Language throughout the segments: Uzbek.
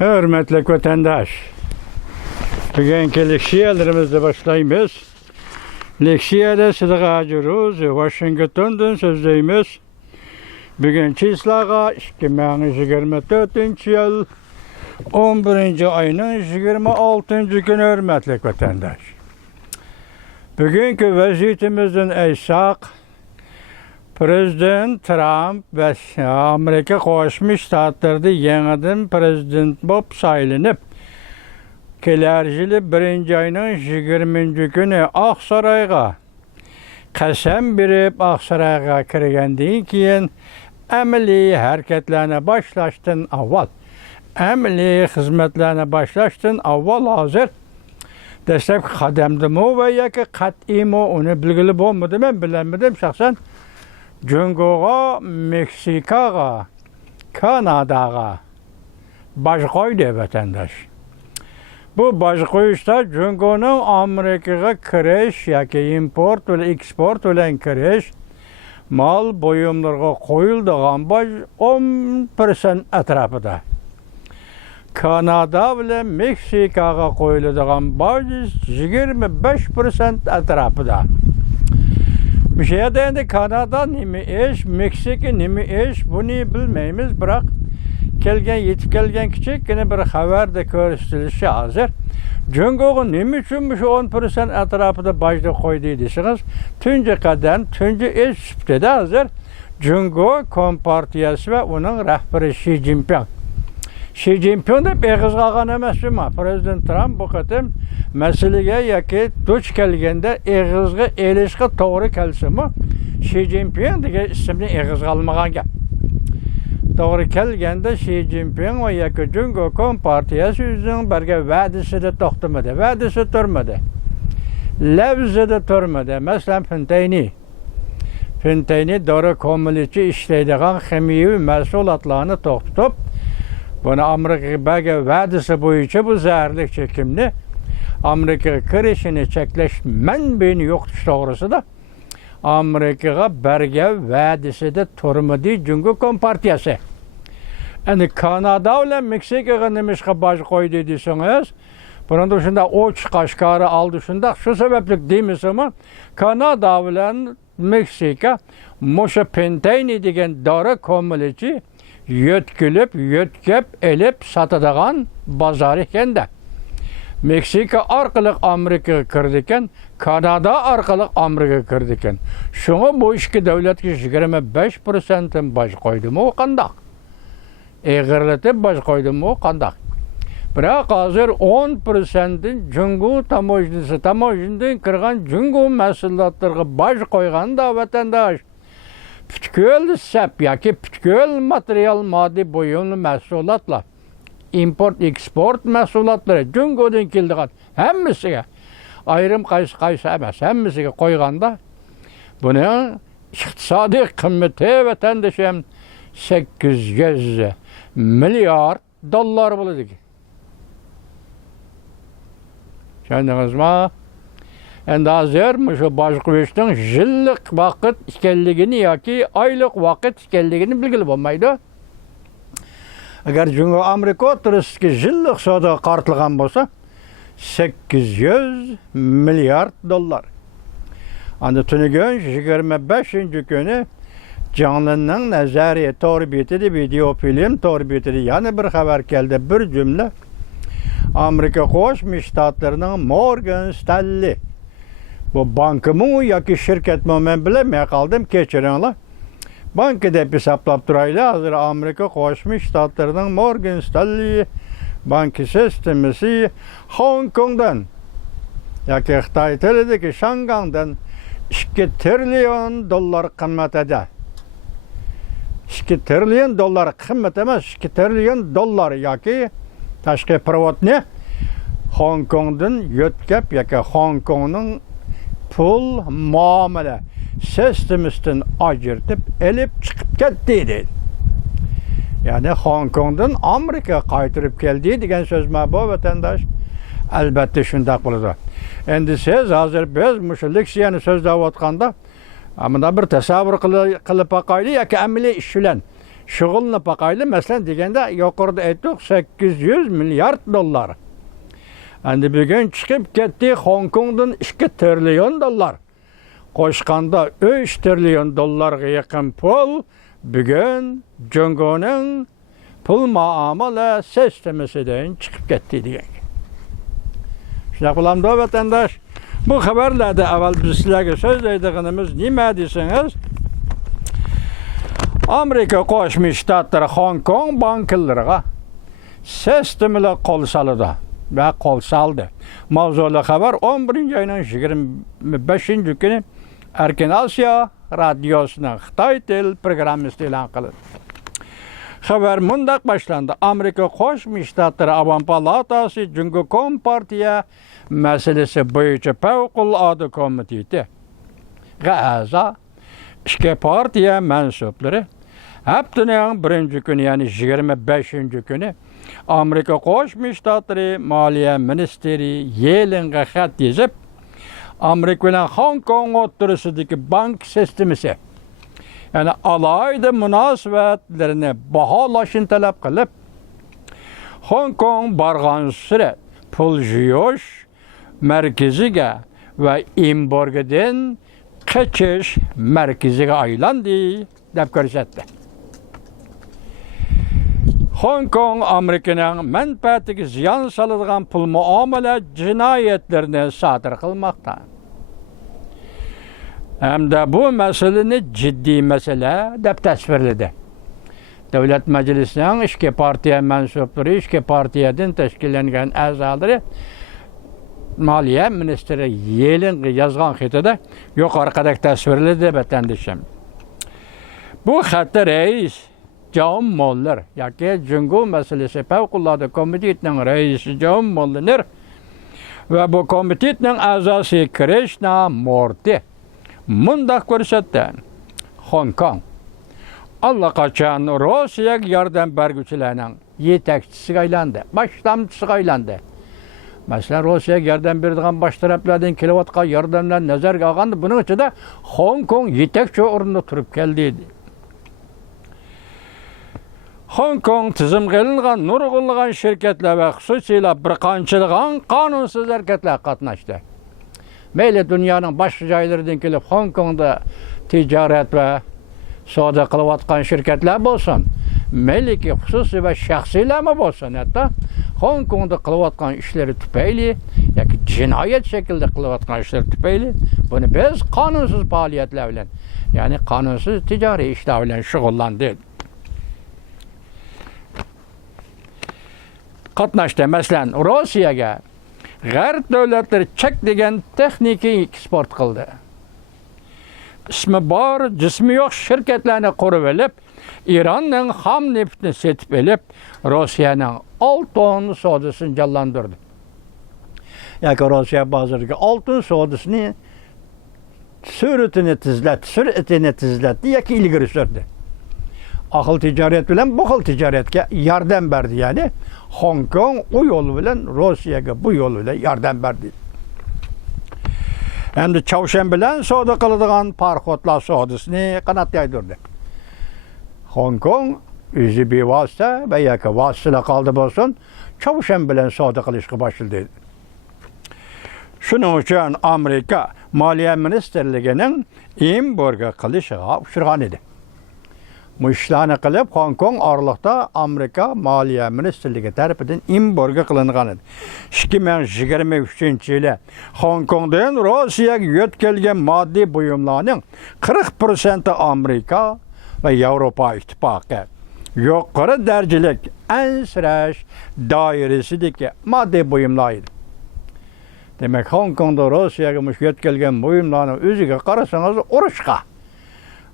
Hürmetli vatandaş, bugünkü leksiyelerimizde başlayımız. Leksiyede size acırız, Washington'dan sözleyimiz. Bugün çislağa 2024 yıl 11. ayının 26. günü hürmetli vatandaş. Bugünkü vaziyetimizin esas Prezident Trump ve Amerika Qo'shma Shtatlarida yangidan prezident bo'lib saylanib, kelar yili 1-oyning 20 kuni Oqsaroyga qasam berib Oqsaroyga kirgandan keyin amaliy harakatlarni boshlashdan avval, amaliy xizmatlarni boshlashdan avval hozir dastlabki qadamdimi va yoki qat'iy uni bilgili bo'lmadi, men bilmadim shaxsan. Jungoga, Meksikaga, Kanadaga baş koydu vatandaş. Bu baş koyuşta Jungo'nun Amerika'ya kiriş, yoki import ve eksport bilan kiriş, mal buyumlarga koyulduğun baş 10% atrafida. Kanada bilan Meksikaga koyulduğun baş 25% atrafida. Bir şey de Kanada nimi iş, Meksika nimi iş, bunu bilmeyimiz, bırak yetip kelgen küçük yine bir haber de görüştürülüşü hazır. Jungo'nun nimi için şu 10% etrafında başta koyduyduysanız, tünce kadem, tünce iş süptede hazır. Jungo Kompartiyası ve onun rehberi Xi Jinping. Xi Jinping de beğiz kalgan emesin mi? Prezident Trump bu kadar meseleye yoki duch kelganda eg'izga elishga to'g'ri kelsimi, Xi Jinping degan ismni eg'izga olmagan gap. To'g'ri kelganda Xi Jinping va yoki Jungo Kompartiyasi o'zining bergan va'dasida to'xtamadi, va'dasi turmadi, lafzida turmadi. Masalan, Finteyni dori ko'milichi ishlaydigan ximiyeviy mahsulotlarni to'xtatib, buni Amerikaga bergan va'dasi bo'yicha bu zaharli chekimni Amerika'ya kirişini çekleş menbeğini yoktu doğrusu da Amerika'ya bergen vədisi de turmadı Jungo Kompartiyası. Yani Kanada ile Meksika'ya nemişka baş koydu diyorsunuz. Bunun dışında uç kaşkarı aldı dışında şu sebeplik değil mi ama Kanada ile Meksika Moshe Penteyni degen dara komilici yötkep elip satadığan bazarı kendi. Meksika arkalık Amerika'ya kirdiken, Kanada arkalık Amerika'ya kirdiken. Şuna bu iki devlet ki 25%'in baş koydu mu o kandak. Eğerletip baş koydu mu o kandak. Bırak hazır 10%'in Jungo tamojindan kırgan Jungo mesulatlarına baş koygan da vatandaş. Pütkül sep yoki pütkül materyal maddi buyumlu mesulatlar. Import, export mahsulotları Jungo'dan keldigan hammasiga ayrım qaysi emas, hammasiga qo'yganda buni iqtisodiy qiymati vatandoshim 800 milyard dollar bo'ladi. Tushundingizmi? Endi hozir shu bosh qo'yishning yillik vaqt ekanligini yoki oylik vaqt ekanligini bilgili bo'lmaydi. Agar Jungo Amerika o'tirishki yillik savdo qartilgan bo'lsa 800 milyard dollar. Anda tunigun 25 kuni Jonlining nazariya to'rbetida video film to'rbetida yana bir xabar keldi, bir jumla. Amerika Qo'shma Shtatlarining Morgan Stanley bu bankimi yoki shirkatmi men bilmay qoldim, kechiringlar. Banka deb hisoblab turaylar. Hozir Amerika Qo'shma Shtatlarining Morgan Stanley banki sistemasi Hong Kongdan yoki Xitoy tilidagi Shangangdan 2 trillion dollar qimmatida. 2 trillion dollar qimmat emas, 2 trillion dollar yoki tashqi provodni Hong Kongdan yo'tkab yoki Hong Kongning pul muomala sistemisinden ajırtıp elip çıkıp ketdi. Yani Hong Kong'dan Amerika'ya qaytırıp geldi degan söz bu vatandaş. Elbette şundaq bo'ladi. Endi siz hozir biz mushu leksiyani so'zlayotganda, amanda bir tasavvur qilib boqaylik yoki amaliy ish bilan Şug'ulni paqayli masalan deganda yuqorida aytdik 800 milyard dollar. Endi bugun chiqib ketdi Hong Kongdan 2 trillion dollar. Qo'shganda 3 trillion dollarga yaqin pul bugun Jungoning pul muomala sistemasidan chiqib ketdi degan. Shunaqa bo'lamdi vatandosh. Bu xabarlarda avval biz sizlarga so'zlaydiganimiz nima desangiz, Amerika Qo'shma Shtatlari Hong Kong banklariga sistemli qo'l soladi va qo'l soldi. Mavzuli xabar 11-oyning 25-kuni Erkin Osiyo radiosining Xitoy til programmasida e'lon qilindi. Xabar mundaq boshlandi. Amerika Qo'shma Shtatlari Avam palatasi Jungo Kompartiya masalasi bo'yicha favqulodda komiteti a'zo ishga partiya mansublari haftaning 1-kuni, ya'ni 25-kuni Amerika Qo'shma Shtatlari Moliya ministri Yelenga xat yozib, Amerika bilan Hong Kong o'rtasidagi bank sistemasi, ya'ni alohida munosabatlarni baholashni talab qilib, Hong Kong borgan sira pul yuyish markaziga va importdan qachish markaziga aylandi deb ko'rsatdi. Hong Kong Amerikaning manfaatiga ziyon soladigan pul muomala jinoyatlarini sodir qilmoqda. Hamda bu masalani jiddiy masala deb tasvirladi. Davlat Majlisining ishki partiya mansublari, ishki partiyadan tashkillangan a'zolari Moliya ministri Yellen yozgan xatida yuqoridagi tasvirladi vatandishim. Bu xatda rais John Mueller yoki Jungo masalasi favqulodda komitetining raisi John Mueller va bu komitetning a'zosi Krishna Murthy mundaq ko'rsatdi. Hong Kong allaqachon Rossiyaga yordam beruvchilarning yetakchisiga aylandi, boshlamchisiga aylandi. Masalan, Rossiyaga yordam beradigan bosh taraflardan kelayotgan yordamlar nazarga olganda buning ichida Hong Kong yetakchi o'rinda turib keldi. Hong Kong tizimga ilingan nurg'unlagan shirkatlar va xususiylar bir qanchilgan qonunsiz harakatlar qatnashdi. Mayli dunyoning boshqa joylaridan kelib Hong Kongda tijorat va savdo qilayotgan shirkatlar bo'lsin, mayliki xususiy va shaxsiylarmi bo'lsin, hatto Hong Kongda qilayotgan ishlari tufayli yoki jinoyat shaklida qilayotgan ishlar tufayli buni biz qonunsiz faoliyatlar bilan, ya'ni qonunsiz tijoriy ishlar bilan shug'ullandik. Qatnashdi. Masalan, Rossiyaga g'arb davlatlari chek degan texnika eksport qildi. Ismi bor, jismi yo'q shirkatlarni qurib olib, Iranning ham neftini setib olib, Rossiyaning oltin savdosini jonlantirdi. Yoki Rossiya bozoriga oltin savdosini suratini tizlatdi yoki ilgari surdi. Ahil tijorat bilan bu xil tijoratga yordam berdi, ya'ni Hong Kong u yo'l bilan Rossiyaga bu yo'l bilan yordam berdi. Endi Chavshan bilan savdo qiladigan parxodlar savdosini qanot yaydirdi. Hong Kong o'zi bevosita va yoki vositalar qoldi bo'lsin, Chavshan bilan savdo qilishga boshladi. Shuning uchun Amerika Moliya ministrligining embargo qilishiga uchragan edi. Bu ishlarni qilib Hong Kong oraliqda Amerika Moliya ministrligi tarafidan embargo qilingan edi. 2023-yili Hong Kongdan Rossiyaga yetkazilgan moddiy buyumlarning 40% Amerika va Yevropa ittifoqi yuqori darajalik ansirash doirasidagi moddiy buyumlar edi. Demak, Hong Kongda Rossiyaga yetkazilgan buyumlarni o'ziga qarasangiz urushga,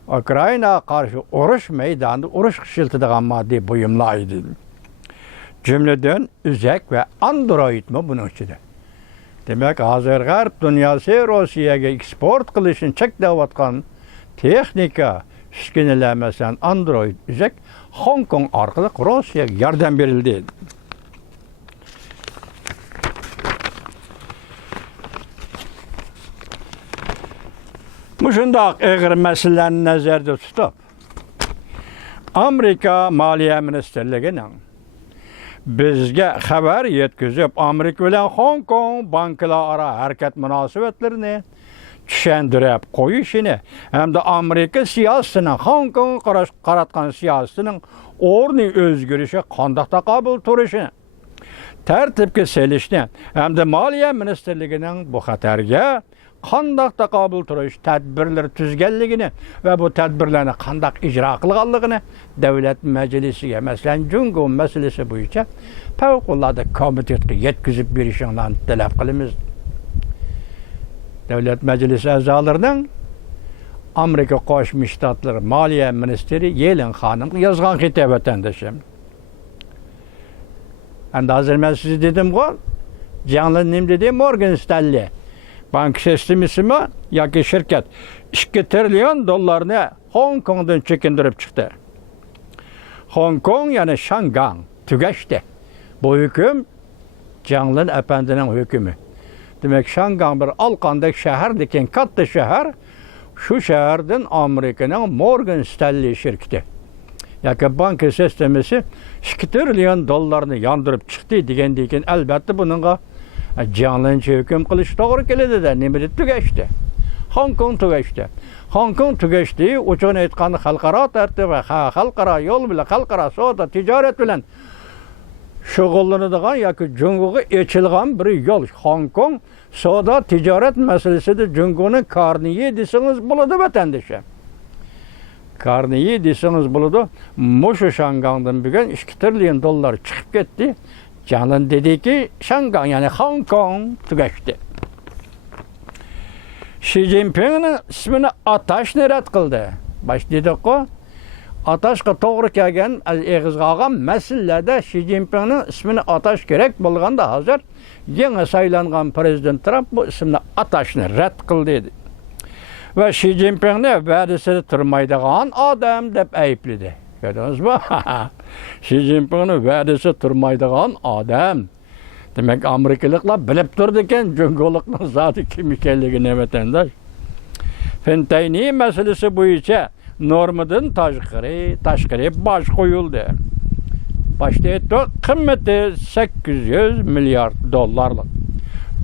Ukraynaga qarshi urush maydonida urush qiladigan moddiy buyumlar edi. Jumladan uzak va Androidmi buning ichida. Demak, hozir g'arb dunyosi Rossiyaga eksport qilishni cheklayotgan texnika uskunalar, masalan Android uzak Hong Kong orqali Rossiyaga yordam berildi. Shundoq og'ir masalalarni nazarda tutib, Amerika Maliye Ministerligi'nin bizge haber yetkizip Amerika ile Hong Kong bankla ara hareket münasebetlerini düşendirip koyuşunu hem de Amerika siyasetinin Hong Kong qaratkan siyasetinin orni özgürüşe kandakta kabul turuşunu tertipki selişini hem de Maliye Ministerligi'nin bu xatarga qandaq qabul turuş tədbirlər tüzgənligini və bu tədbirlərini qandaq icra qılğanlığını Dövlət Məclisiga, məsələn, Cungo məsələsi boyunca fəvqəladə komitetə yetkizib berişinlərini tələb qılımız. Dövlət Məclisi əzalarının Amerika Qoşmuş Ştatları Maliyə Ministeri Yellen xanım yazğan xitab vətəndaşım. Əndə hazır mən sizi dedim qol, canlı nim dedim Morgan Stanley. Bank sistemisi mi? Yoki şirket 2 trilyon dollarını Hong Kong'dan çekindirip çıktı. Hong Kong yani Şangan tügeçti. Bu hüküm Canlın Efendi'nin hükümü. Demek Şangan bir alkandak şehir diken katta şehir. Şu şehirden Amerika'nın Morgan Stanley şirketi. Yoki bank sistemisi 2 trilyon dollarını yandırıp çıktı diken elbette bununla Canlınca hüküm kılıç doğru keledi de nemede tügeçti. Hong Kong tügeçti. Hong Kong tügeçti, uçun etkanı halkara tertip ve halkara yol bile halkara soda ticaret bilen şoğullanıdığan yoki Cungo'ga eçilgan bir yol. Hong Kong soda ticaret meselesi de Cungo'nun karnı yedisiniz buludu vatandaşı. Karnı yedisiniz buludu. Muşu Şangang'dan bugün 2 trilyon dolar çıkıp gitti. Canlın dedi ki Şangan yani Hong Kong tügeçti. Xi Jinping'in ismini Ataş neret kıldı. Baş dedik o. Ataş'a doğru kelgen, eğiz kalgan meselede Xi Jinping'in ismini Ataş gerek bulganda hazır. Yeni saylangan Prezident Trump bu ismini Ataş'ını red kıldı. Ve Xi Jinping'ni vədisi turmaydıgan adam dep ayıplıydı. Gördünüz mü? Xi Jinping'in vədisi turmaydıgan adam. Demek Amerikalıklar bilip durduken Cungoluk'un zatı kim ikenligini vatandaş. Fentanyl meselesi boyunca normadan taşkırı baş koyuldu. Başta etti kıymeti 800 milyar dolarlık.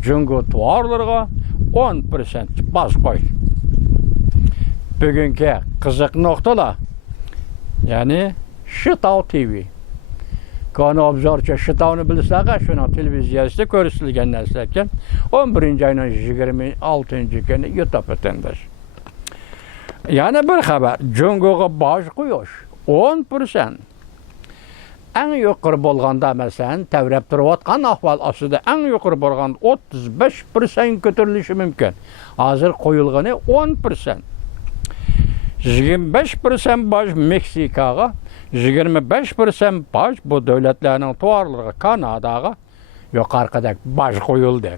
Cungo tuvarlarına 10% baş koy. Bugünkü kızık noktalar yani Şıtav TV. Konu obzorça Şıtav'ını bilsəqə, şuna televiziyasında görürsülgən nəslərkən 11. ayının 26. günü YouTube vatandaş. Yani bir haber, Cungo'ga baş koyuş 10%. En yukarı bolğanda məsələn, təvrəb duruyatqan ahval aslında en yukarı bolğanda 35% götürülüşü mümkün. Hazır koyulğanı 10%. 25% baş Meksika'ga, 25% baş bu devletlerinin tuvarlığı Kanada'ga yukarıda baş koyuldu.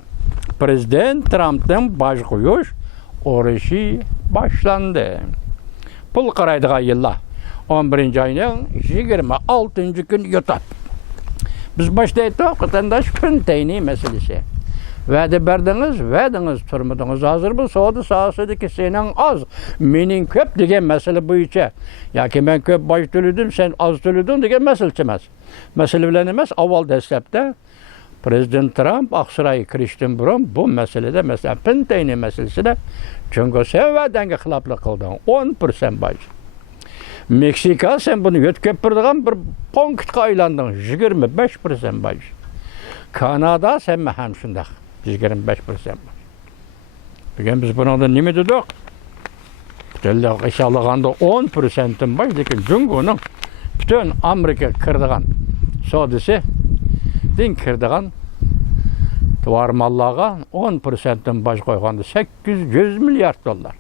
Prezident Trump'ın baş koyuş uğraşı başlandı. Pul qaraydığa yıllar 11. ayının 26. gün YouTube. Biz başta ettik vatandaş Fentanyl meselesi. Vədə berdiniz, vədiniz turmadınız. Hazır bu soğudu sahasıdır ki senin az, menin köp degen mesele bu içe. Ya ki ben köp baş tülüdüm, sen az tülüdün degen mesele çemez. Mesele bilenemez. Aval deslepte Prezident Trump Aksaray'ı kiriştin burun bu meselede mesela Fentanyl meselesi de çünkü sevvədenge xilaplı kıldın. 10% baş. Meksika sen bunu yötköpürdüğün bir punktka aylandın. 25% baş. Kanada sen mi hem şundak? 25% var. Bugün biz buna da ne dedik? Bütünlük işalığında 10%'in baş dekin Cungo'nun bütün Amerika kırdığın sodisi din kırdığın tuvar mallığa 10%'in baş koyğanda 800 milyar dolar.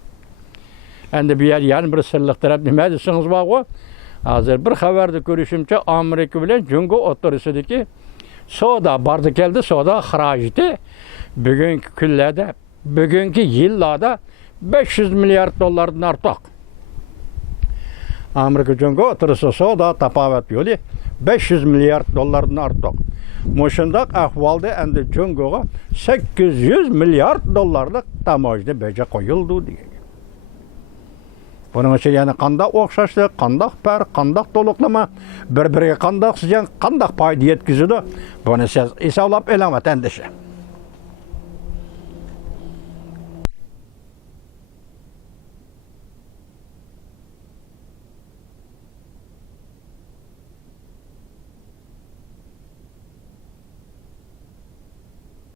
Endi bir yer yani bir sırlık taraf ne desiniz var o? Hazır bir haberde görüşümçe Amerika bilen Cungo otorisideki soda bardı geldi soda haracdı. Bugünkü küllerde, bugünkü yıllarda 500 milyar dolardan artıq. Amerika Cungo otursa soda tapavet yolu 500 milyar dolardan artıq. Muşundaq ahvalda endi Cungo'ga 800 milyar dolarlık tamajda bece koyuldu diye. Bunun için yani qandaq oxşaşlıq, qandaq fərq, qandaq doluqlama, bir-biriga qandaq sizən, qandaq payda yetkizidi. Bunu siz hesablab eləmət əndişə.